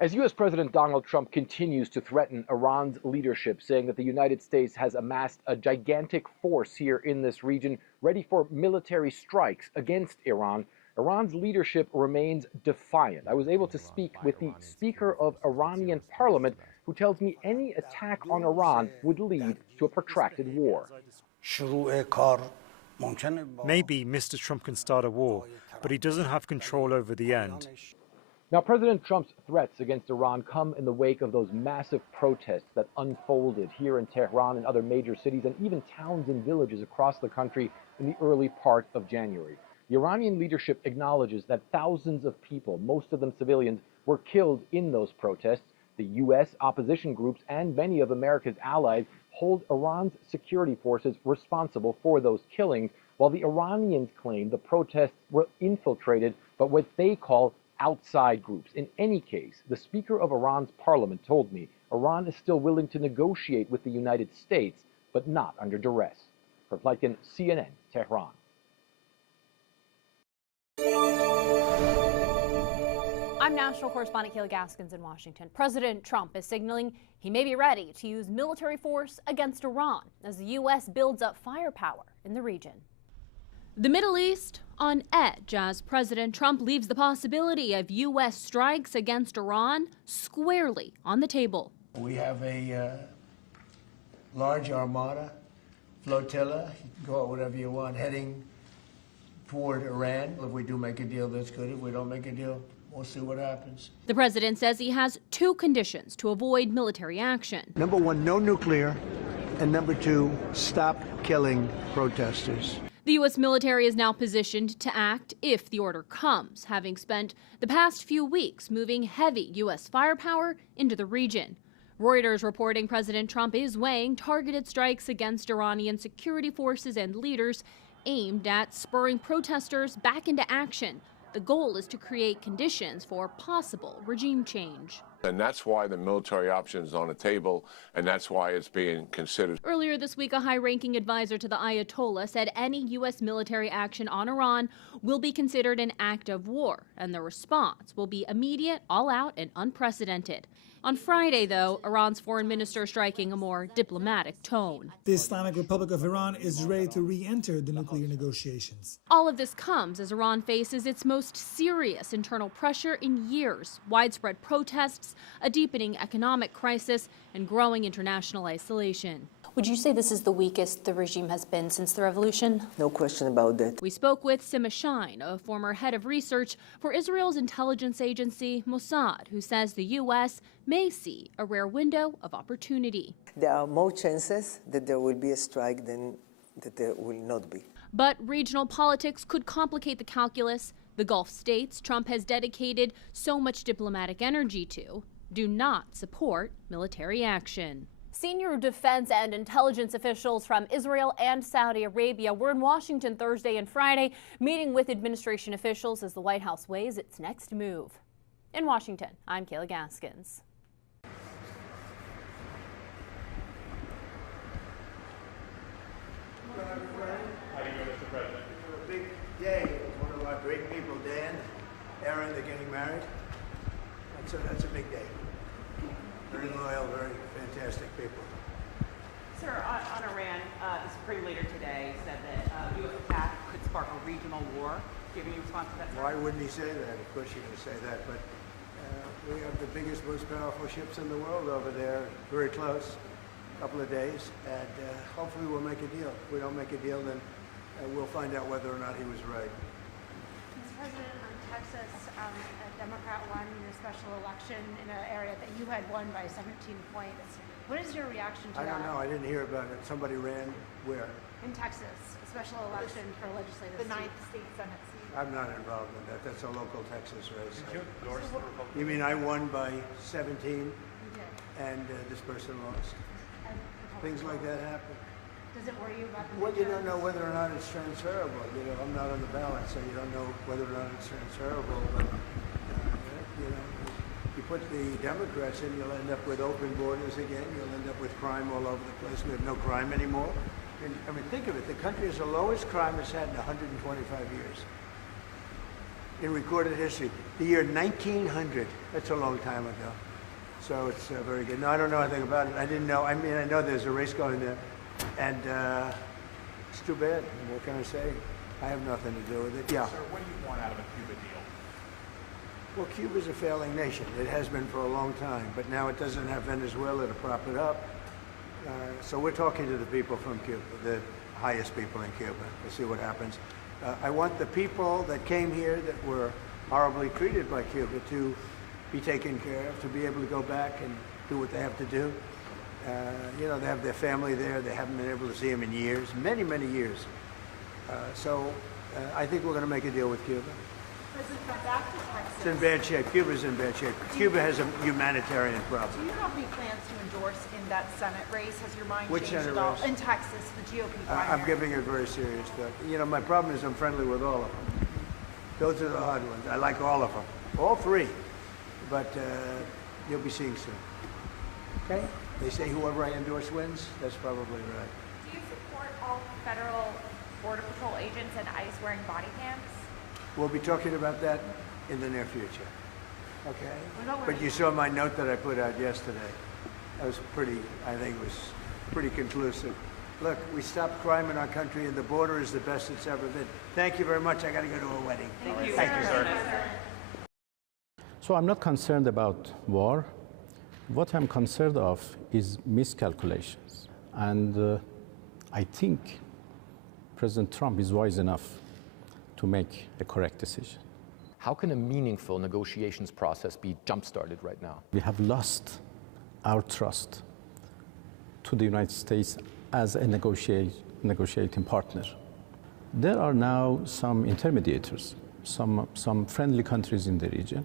As U.S. President Donald Trump continues to threaten Iran's leadership, saying that the United States has amassed a gigantic force here in this region ready for military strikes against Iran, Iran's leadership remains defiant. I was able to speak with the Speaker of Iranian Parliament, who tells me any attack on Iran would lead to a protracted war. Maybe Mr. Trump can start a war, but he doesn't have control over the end. Now, President Trump's threats against Iran come in the wake of those massive protests that unfolded here in Tehran and other major cities and even towns and villages across the country in the early part of January. The Iranian leadership acknowledges that thousands of people, most of them civilians, were killed in those protests. The U.S., opposition groups, and many of America's allies hold Iran's security forces responsible for those killings, while the Iranians claim the protests were infiltrated by what they call outside groups. In any case, the Speaker of Iran's parliament told me Iran is still willing to negotiate with the United States, but not under duress. For Flightkin, CNN, Tehran. I'm national correspondent Kayla Gaskins in Washington. President Trump is signaling he may be ready to use military force against Iran as the U.S. builds up firepower in the region. The Middle East on edge as President Trump leaves the possibility of U.S. strikes against Iran squarely on the table. We have a large armada, flotilla, you can call it whatever you want, heading toward Iran. If we do make a deal, that's good. If we don't make a deal, we'll see what happens. The president says he has two conditions to avoid military action. Number one, no nuclear, and number two, stop killing protesters. The U.S. military is now positioned to act if the order comes, having spent the past few weeks moving heavy U.S. firepower into the region. Reuters reporting President Trump is weighing targeted strikes against Iranian security forces and leaders aimed at spurring protesters back into action. The goal is to create conditions for possible regime change. And that's why the military option is on the table, and that's why it's being considered. Earlier this week, a high-ranking advisor to the Ayatollah said any U.S. military action on Iran will be considered an act of war, and the response will be immediate, all-out, and unprecedented. On Friday, though, Iran's foreign minister striking a more diplomatic tone. The Islamic Republic of Iran is ready to re-enter the nuclear negotiations. All of this comes as Iran faces its most serious internal pressure in years, widespread protests, a deepening economic crisis, and growing international isolation. Would you say this is the weakest the regime has been since the revolution? No question about that. We spoke with Sima Shine, a former head of research for Israel's intelligence agency Mossad, who says the U.S. may see a rare window of opportunity. There are more chances that there will be a strike than that there will not be. But regional politics could complicate the calculus. The Gulf states Trump has dedicated so much diplomatic energy to do not support military action. Senior defense and intelligence officials from Israel and Saudi Arabia were in Washington Thursday and Friday, meeting with administration officials as the White House weighs its next move. In Washington, I'm Kayla Gaskins. How do you go, Mr. President? A big day. One of our great people, Dan, Aaron, they're getting married. That's a big day. Very loyal, very fantastic people. Sir, on Iran, the Supreme Leader today said that U.S. attack could spark a regional war. Do you have any response to that, sir? Why wouldn't he say that? Of course you're going to say that, but we have the biggest, most powerful ships in the world over there, very close, a couple of days, and hopefully we'll make a deal. If we don't make a deal, then we'll find out whether or not he was right. Mr. President, on Texas, a Democrat won your special election in an area that you had won by 17 points. What is your reaction to that? I don't know. I didn't hear about it. Somebody ran where? In Texas, a special election for legislative The 9th state Senate seat. I'm not involved in that. That's a local Texas race. Did you endorse the Republican? You mean I won by 17 You did. and this person lost? And Things like that happen. Does it worry you about the Well, you don't midterms? know whether or not it's transferable. You know, I'm not on the ballot, so you don't know whether or not it's transferable. But, you know, you put the Democrats in, you'll end up with open borders again. You'll end up with crime all over the place. We have no crime anymore. And, I mean, think of it. The country has the lowest crime it's had in 125 years. in recorded history. The year 1900, that's a long time ago. So it's very good. No, I don't know anything about it. I didn't know. I mean, I know there's a race going there. And it's too bad. What can I say? I have nothing to do with it. Yeah. Sir, what do you want out of a Cuba deal? Well, Cuba's a failing nation. It has been for a long time. But now it doesn't have Venezuela to prop it up. So we're talking to the people from Cuba, the highest people in Cuba. We'll see what happens. I want the people that came here that were horribly treated by Cuba to be taken care of, to be able to go back and do what they have to do. You know, they have their family there. They haven't been able to see them in years, many, many years. So I think we're going to make a deal with Cuba. President Trump, back to Texas. It's in bad shape. Cuba's in bad shape. Cuba has a humanitarian problem. Do you have any plans to endorse in that Senate race? Has your mind Which changed Senate at all? race? In Texas, the GOP primary. I'm giving it very serious thought. You know, my problem is I'm friendly with all of them. Those are the hard ones. I like all of them, all three. But you'll be seeing soon. Okay? They say whoever I endorse wins. That's probably right. Do you support all federal Border Patrol agents and ICE wearing body cams? We'll be talking about that in the near future. Okay? But you saw my note that I put out yesterday. That was pretty, I think it was pretty conclusive. Look, we stopped crime in our country and the border is the best it's ever been. Thank you very much. I got to go to a wedding. Thank you, sir. So I'm not concerned about war. What I'm concerned of is miscalculations. And I think President Trump is wise enough to make a correct decision. How can a meaningful negotiations process be jump-started right now? We have lost our trust to the United States as a negotiating partner. There are now some intermediators, some friendly countries in the region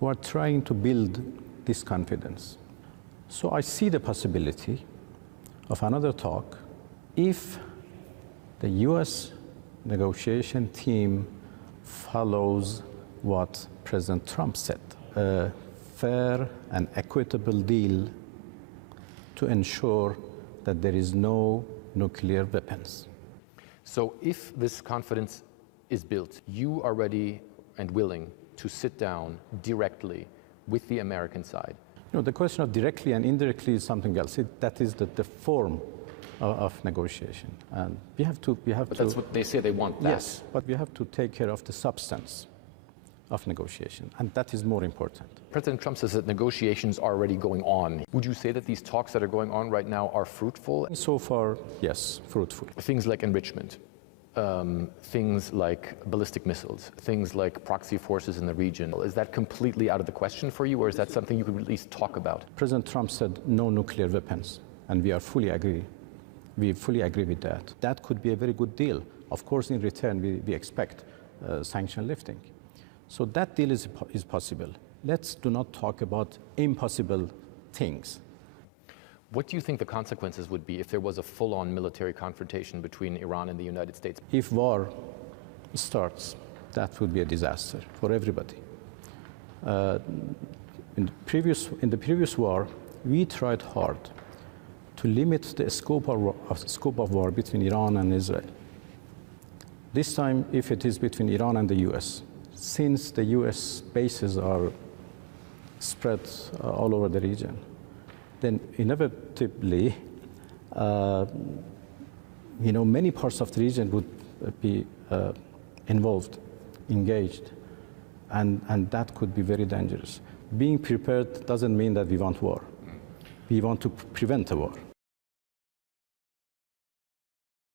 who are trying to build this confidence. So I see the possibility of another talk if the US negotiation team follows what President Trump said, a fair and equitable deal to ensure that there is no nuclear weapons. So if this confidence is built, you are ready and willing to sit down directly with the American side? No, the question of directly and indirectly is something else. That is the form of negotiation. And we have to. But that's what they say they want. That. Yes, but we have to take care of the substance of negotiation, and that is more important. President Trump says that negotiations are already going on. Would you say that these talks that are going on right now are fruitful? So far, yes, fruitful. Things like enrichment, things like ballistic missiles, things like proxy forces in the region. Is that completely out of the question for you, or is that something you could at least talk about? President Trump said no nuclear weapons, and we fully agree with that. That could be a very good deal. Of course, in return, we expect sanction lifting. So that deal is possible. Let's do not talk about impossible things. What do you think the consequences would be if there was a full-on military confrontation between Iran and the United States? If war starts, that would be a disaster for everybody. In the previous war, we tried hard to limit the scope of war between Iran and Israel. This time, if it is between Iran and the US, since the US bases are spread all over the region, then inevitably, many parts of the region would be involved, engaged, and that could be very dangerous. Being prepared doesn't mean that we want war. We want to prevent a war.